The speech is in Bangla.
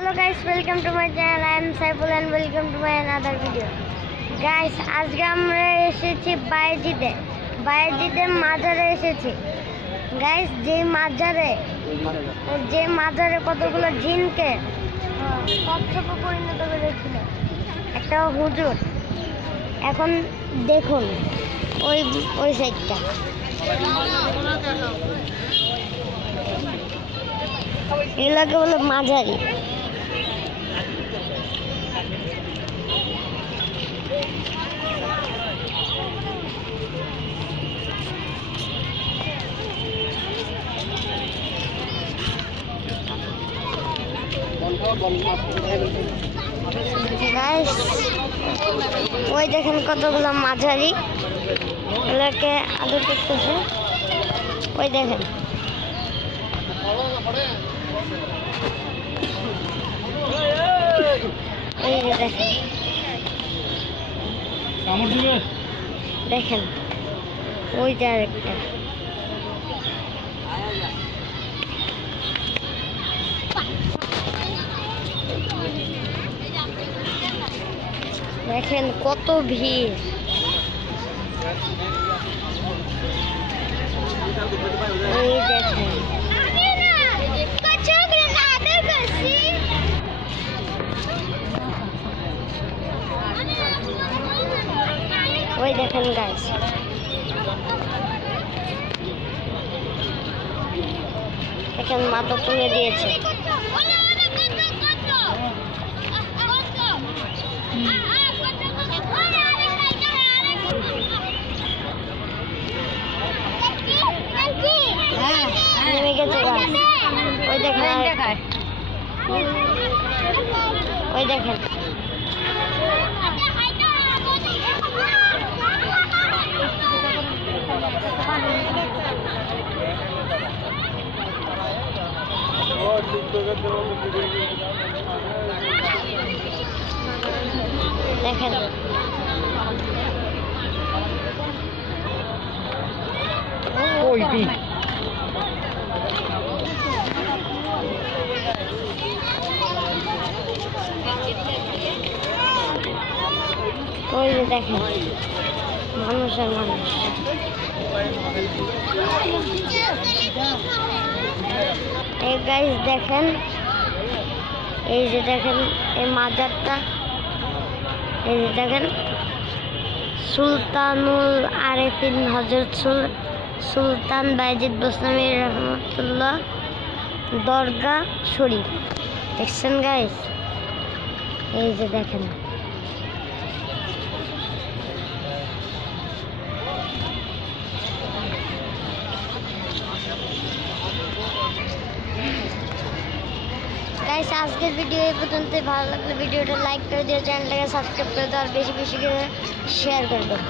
Hello guys, welcome to my channel. I am Saiful and welcome to my another video. Guys, আজকে আমরা এসেছি বাইজিদে মাজারে এসেছি। গাইস, যে মাজারে কতগুলো জিনকে কচ্ছপে পরিণত করেছিল একটা হুজুর। এখন দেখুন ওই সাইডটা, এগুলোকে বলে মাঝারি। ওই দেখেন কতগুলো মাঝারি, এগুলোকে আদর করতেছে। ওই দেখেন, দেখেন ওই যে আরেকটা। দেখেন কত ভিড়। এই দেখেন, ওই দেখেন গাইস, দেখেন মাথা তুলে দিয়েছে। নেমে গেছে গাছ। ওই দেখেন, ওই দেখেন, দেখেন ওইটি। ওই যে দেখেন মানুষ আর মানুষ। এই গাইস দেখেন, এই যে দেখেন এই মাজারটা, এই যে দেখেন সুলতানুল আরেফিন হযরত সুলতান বাইজিদ বোস্তামি রহমাতুল্লাহ দরগা শরীফ। দেখছেন গাইস, এই যে দেখেন। গাইস, আজকের ভিডিও এই পর্যন্ত। ভালো লাগলে ভিডিওটা লাইক করে দিও, চ্যানেলটাকে সাবস্ক্রাইব করে দাও আর বেশি বেশি করে শেয়ার করে দাও।